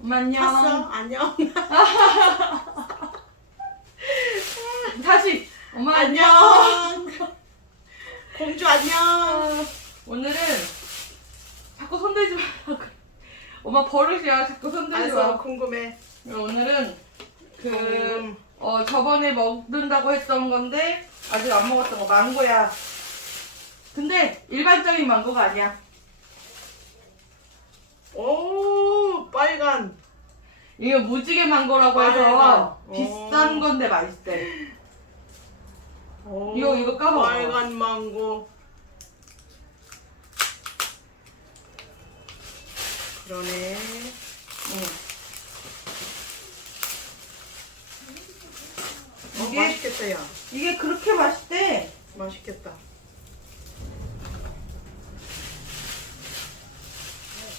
엄마 안녕. 탔어? 안녕. 다시. 엄마 안녕. 안녕. 공주 안녕. 오늘은 자꾸 손들지 말라고. 엄마 버릇이야. 자꾸 손들지 알았어. 마. 궁금해. 오늘은 그. 어, 저번에 먹는다고 했던 건데 아직 안 먹었던 거 망고야. 근데 일반적인 망고가 아니야. 오 빨간. 이게 무지개 망고라고 해서 빨간. 비싼 오. 건데 맛있대. 오, 이거, 이거 까먹어. 빨간 망고. 그러네. 응. 어, 이게- 맛있겠다 야. 이게 그렇게 맛있대. 맛있겠다.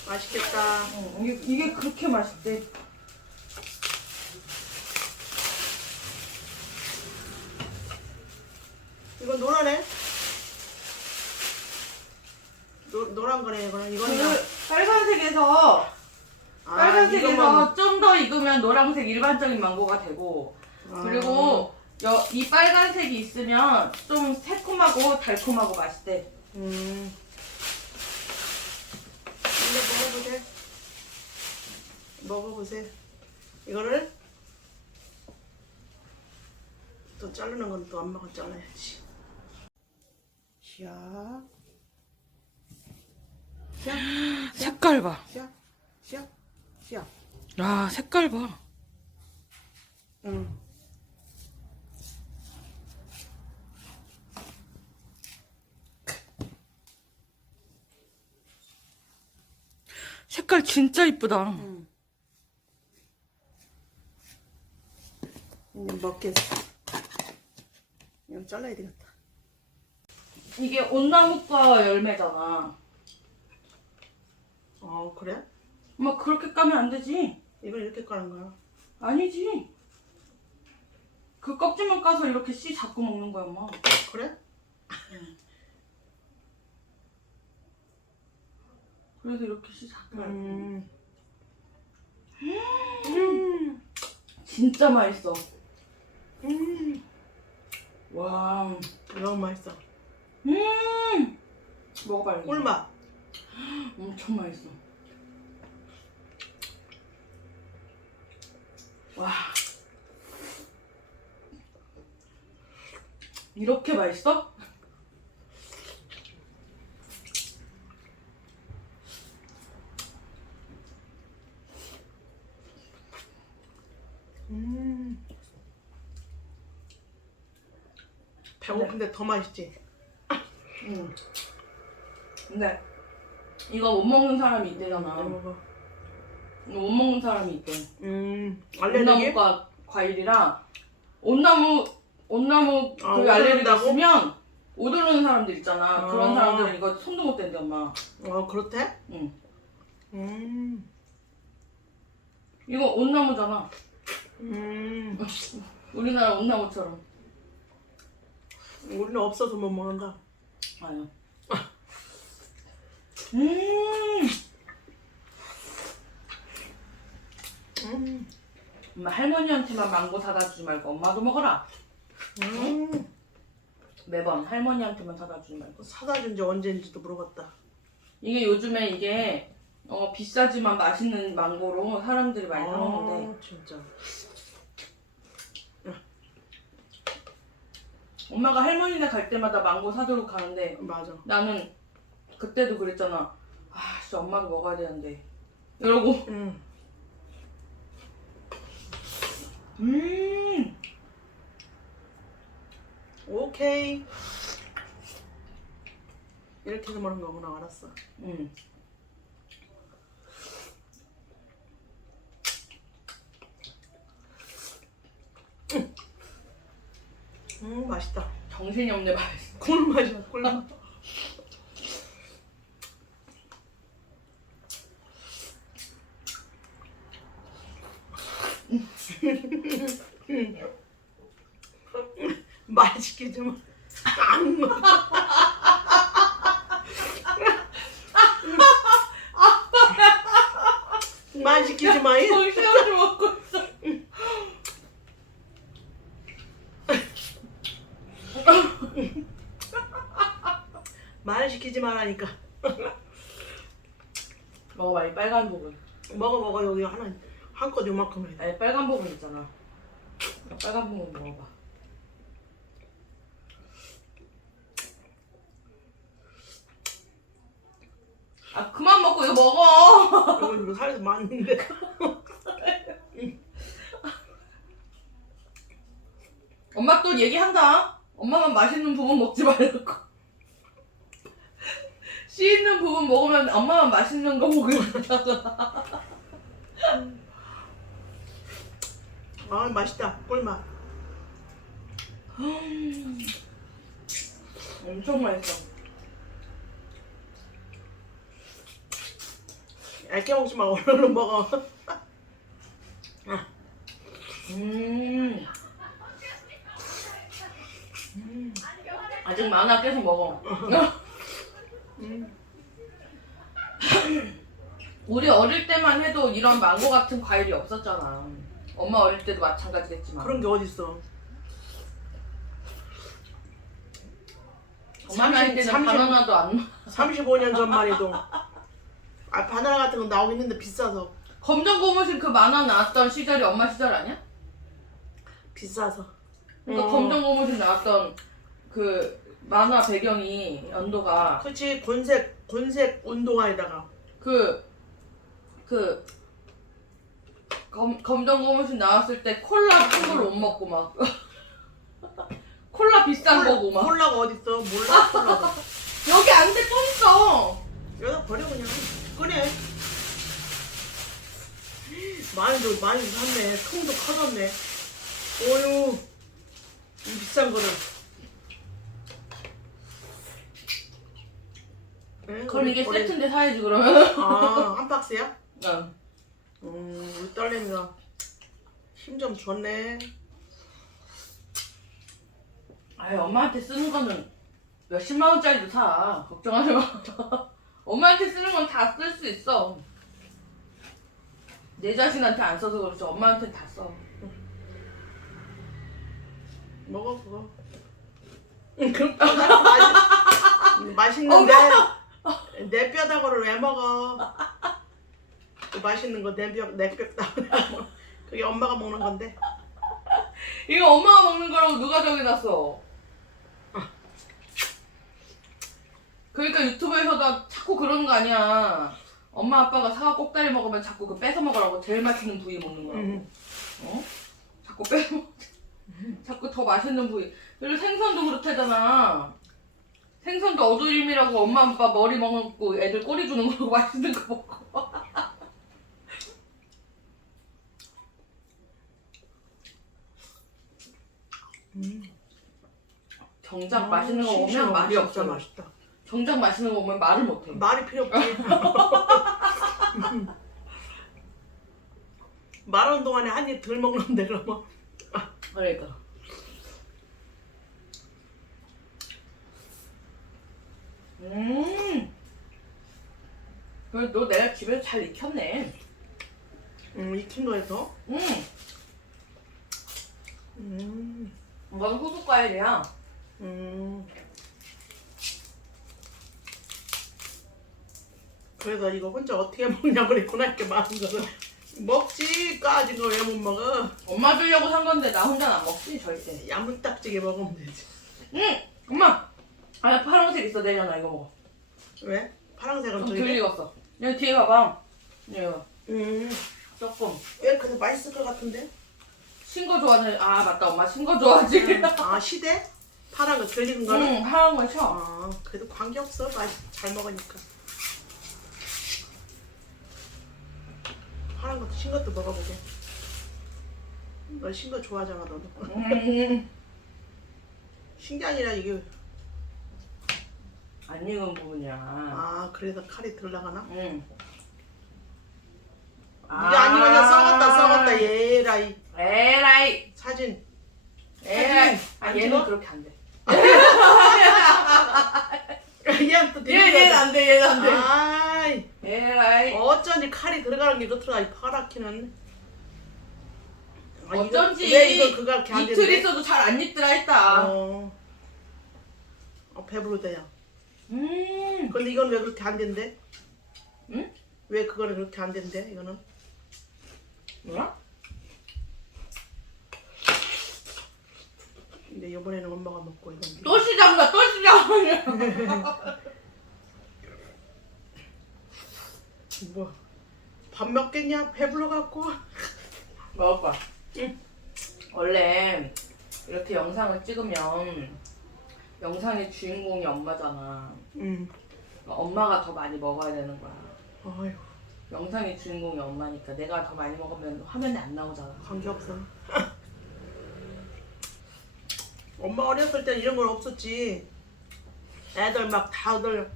맛있겠다. 응, 이게, 이게 그렇게 맛있대. 이건 노라네. 노, 노란 거네 이거는 이거는 나- 그 빨간색에서 아, 빨간색에서 이것만- 좀 더 익으면 노란색 일반적인 망고가 되고 아. 그리고 여, 이 빨간색이 있으면 좀 새콤하고 달콤하고 맛있대. 음. 이거 먹어보세. 먹어보세. 이거를 또 자르는 건 또 엄마가 잘라야지. 샤. 샤. 색깔 봐. 샤. 샤. 샤. 아 색깔 봐. 응. 색깔 진짜 이쁘다. 응. 이제 먹겠어. 이거 잘라야 되겠다. 이게 온나무과 열매잖아. 어 그래? 엄마 그렇게 까면 안 되지. 이걸 이렇게 까는 거야? 아니지. 그 껍질만 까서 이렇게 씨 잡고 먹는 거야, 엄마. 그래? 그래도 이렇게 씨 잡고. 음. 진짜 맛있어. 음. 와. 너무 맛있어. 음. 먹어봐. 이거. 꿀맛. 엄청 맛있어. 와. 이렇게 맛있어? 음. 배고픈데 더 맛있지? 응. 근데 이거 못 먹는 사람이 있대잖아. 안 먹어. 이거 못 먹는 사람이 있대. 음. 알레르기? 온나무과 과일이랑 온나무 온나무 아, 그 알레르기? 있으면 오르는 사람들 있잖아. 아. 그런 사람들은 이거 손도 못 댄대 엄마. 어 그렇대? 응. 음. 이거 온나무잖아. 음. 우리나라 온나무처럼. 우리는 없어서 못 먹는다. 아유. 음. 음. 엄마 할머니한테만 망고 사다 주지 말고 엄마도 먹어라. 음. 매번 할머니한테만 사다 주지 말고. 사다 준 지 언제인지도 물어봤다. 이게 요즘에 이게 어, 비싸지만 맛있는 망고로 사람들이 많이 사 먹는데 아, 진짜. 엄마가 할머니네 갈 때마다 망고 사도록 가는데 맞아. 나는 그때도 그랬잖아. 아, 진짜 엄마도 먹어야 되는데. 이러고 음. 음. 오케이. 이렇게 해서 먹는 거구나. 알았어. 음. 음, 맛있다. 정신이 없네 맛있어. 꿀 맛이야, 꿀 맛. 말 시키지 마. 안 먹어. 말 시키지 마이. 정신 없이 먹고 있어. 말 시키지 말라니까. 먹어봐 이 빨간 부분. 먹어 먹어 여기 하나 한껏 요만큼 해. 아니 빨간 부분 있잖아. 이 빨간 부분 먹어봐. 아 그만 먹고 이거 먹어. 이거 이거 살이 많은데. 엄마 또 얘기한다. 엄마만 맛있는 부분 먹지 말라고. 씨 있는 부분 먹으면 엄마만 맛있는 거 먹는다. 아 맛있다. 꿀맛. 엄청 맛있어. 얇게 먹지 마. 얼른 먹어. 음. 아직 많아 계속 먹어. 음. 우리 어릴 때만 해도 이런 망고 같은 과일이 없었잖아. 엄마 어릴 때도 마찬가지겠지만. 그런 게 어딨어. 엄마 나이 때는 30, 바나나도 안 나. 35년 전만 해도 아 바나나 같은 건 나오긴 했는데 비싸서 검정 고무신 그 만화 나왔던 시절이 엄마 시절 아니야? 비싸서. 그러니까 어. 검정 고무신 나왔던 그 만화 배경이 연도가 그렇지 곤색 곤색 운동화에다가 그, 그, 검, 검정 고무신 나왔을 때 콜라 큰걸못 먹고 막. 콜라 비싼 거고 막. 콜라가 어딨어? 몰라 콜라가. 여기 안돼 또 있어! 여기다 버려 그냥. 그래. 많이도 많이 샀네. 통도 커졌네. 오유. 이 비싼 거를. 네, 그럼 우리- 이게 우리- 세트인데 사야지 그러면. 아, 한 박스야? 응. 음, 우리 딸내미가 힘 좀 줬네. 아이 엄마한테 쓰는 거는 몇십만 원짜리도 사. 걱정하지 마. 엄마한테 쓰는 건 다 쓸 수 있어. 내 자신한테 안 써서 그렇지 엄마한테 다 써. 먹어 그거. 응, 그럼 뼈다귀 맛- 맛있는데 내 뼈다귀를 왜 먹어? 그 맛있는 거내뼈내 뼈다귀 그게 엄마가 먹는 건데. 이거 엄마가 먹는 거라고 누가 정해놨어? 그러니까 유튜브에서도 자꾸 그러는 거 아니야. 엄마 아빠가 사과 꼭다리 먹으면 자꾸 그 뺏어 먹으라고 제일 맛있는 부위 먹는 거라고. 음. 어? 자꾸 뺏어 먹. 자꾸 더 맛있는 부위. 그리고 생선도 그렇다잖아. 생선도 어두임이라고 엄마 아빠 머리 먹고 애들 꼬리 주는 거라고 맛있는 거 먹고. 음. 정작 맛있는 거 먹으면 말이 진짜 없어. 맛있다. 정작 맛있는 거 먹으면 말을 못해. 말이 필요 없지. 말하는 동안에 한 입 덜 먹는데 그러면 그러니까. 음. 그래도 너 내가 집에서 잘 익혔네. 음, 익힌 거에서 음. 음, 이건 후숙 과일이야. 음. 그래서 이거 혼자 어떻게 먹냐 그랬구나 이렇게 많은 거를 먹지 까진 거왜 못 먹어 엄마 주려고 산 건데 나 혼자 안 먹지 절대. 야무딱지게 먹으면 되지 응. 엄마. 아 파란색 있어 내려놔 이거 먹어. 왜? 파란색은 좀 저기 덜 익었어. 여기 뒤에 봐봐. 여기 봐. 음, 조금. 왜 그래서 맛있을 것 같은데? 신거 좋아하는 아 맞다 엄마 신거 좋아하지. 아 시대? 파란 거덜 익은 거는? 응 파란 거 쳐. 아 그래도 관계 없어 맛잘 먹으니까 파란 것도 신 것도 먹어보게 너 신 거 좋아하잖아 너도 음. 신게 아니라 이게 안 익은 부분이야. 아 그래서 칼이 덜 나가나? 응. 이게 아니면 썩었다 썩었다 얘라 이 에라이. 사진 에라이. 아안 얘는 찍어? 그렇게 안 돼. 얘는 또 얘 얘는 안 돼. 얘는 안 돼. 아이 에라이. 어쩐지 칼이 들어가는 게 그렇더라 이 많기는. 아, 이거- 어쩐지 왜 이거 그거 이렇게 안 이틀 된대? 있어도 잘 안 익더라 했다. 어. 어 배부르대요. 음. 근데 이건 왜 그렇게 안 된대? 응? 왜 그거는 그렇게 안 된대? 이거는 뭐야? 근데 이번에는 엄마가 먹고 이건 또 시작이다 또 시작. 뭐밥 먹겠냐? 배불러 갖고 먹어봐. 응. 원래 이렇게 영상을 찍으면 영상의 주인공이 엄마잖아. 응. 엄마가 더 많이 먹어야 되는 거야. 어휴 영상의 주인공이 엄마니까 내가 더 많이 먹으면 화면에 안 나오잖아. 관계 없어 엄마 어렸을 땐 이런 건 없었지 애들 막 다들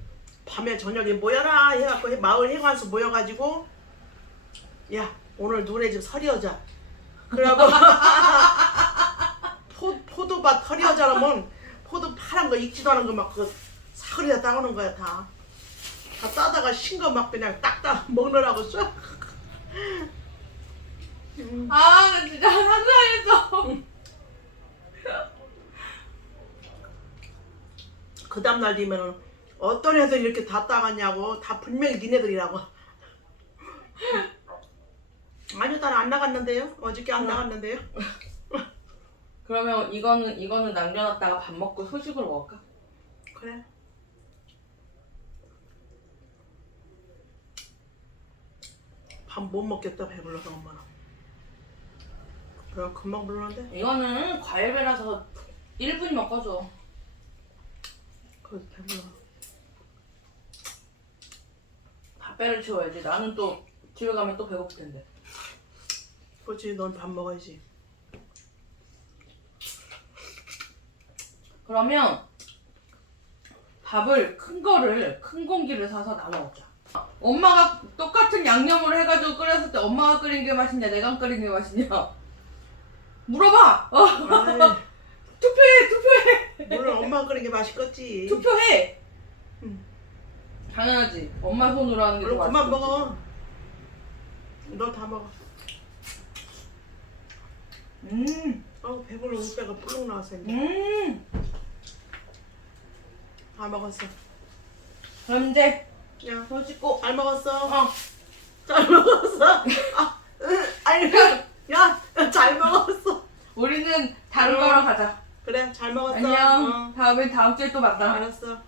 밤에 저녁에 모여라 해갖고 마을 해관서 모여가지고 야 오늘 누네 집 설이어자 그러고 포, 포도밭 설이어자라면 포도 파란 거 익지도 않은 거 막 그 사거리에 따오는 거야 다. 다 따다가 신거 막 그냥 딱딱 먹느라고 쏴. 음. 아, 나 진짜 상상했어. 그 다음날 뒤면은 어떤 애들 이렇게 다 따갔냐고 다 분명히 니네들이라고 아니요 나는 안 나갔는데요 어저께 안 나갔는데요 그러면 이거는 이거는 남겨놨다가 밥 먹고 소식으로 먹을까? 그래 밥 못 먹겠다 배불러서 엄마는 그래 금방 불렀는데 이거는 과일배라서 1분이면 꺼져. 그래서 배불러 밥배를 채워야지. 나는 또 집에 가면 또 배고플 텐데. 그렇지 넌 밥 먹어야지 그러면 밥을 큰 거를 큰 공기를 사서 나눠 먹자. 엄마가 똑같은 양념으로 해가지고 끓였을 때 엄마가 끓인 게 맛있냐 내가 끓인 게 맛있냐 물어봐. 어, 아이, 투표해 투표해 물론 엄마가 끓인 게 맛있겠지 투표해. 응. 당연하지. 엄마 손으로 하는 게더 그럼 맛있어. 그만 먹어 너 다 먹어 음, 어 배불러 우배가 뿔룩 나왔어 이제 음. 다 먹었어 그럼 이제 야, 손 씻고. 잘 먹었어. 어. 잘 먹었어. 아, 으, 아니, 야, 잘 먹었어. 우리는 다른 응. 거로 가자. 그래, 잘 먹었어. 안녕. 어, 다음에 다음 주에 또 만나. 알았어.